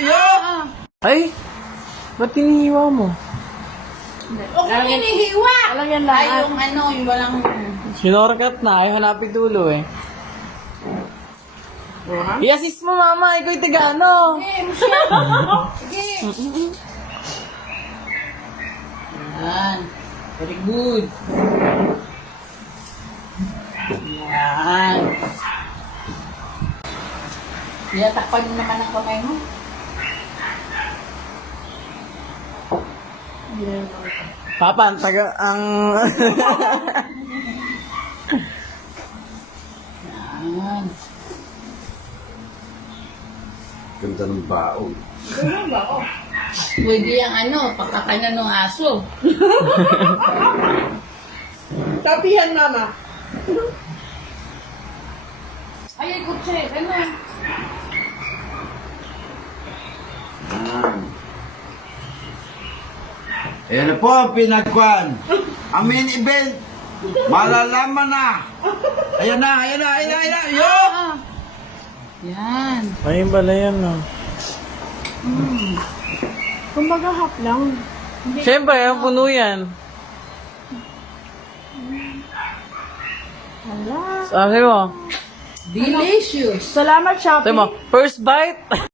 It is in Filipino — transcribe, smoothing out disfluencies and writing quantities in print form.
Yo! Ay! Ba't tinihiwa mo? O kung hinihiwa. Lalagyan lang. Ay, yung ano, yung walang... Sinorkat na. Ayaw hanapin dulo eh. I-assist mo, mama. Ikaw yung taga-ano. Sige, Michelle. Sige. Yan. Very good. Yan. Takpan mo naman ang kamay mo. Papa, ang taga... ang... Yan. Ganda ng baon. Pwede yung ano, pagkakanan ng aso. Tapihan, mama. Ay, kutse, ano? Ayan na po ang pinagkwan. Ang main event. Malalaman na. Ayan na. Yo! Yan. Ayun pala yan, no? Kumbaga half lang. Siyempre, ang puno yan. Hala. Sabi mo. Delicious. Salamat, Shopee. Sabi mo, first bite.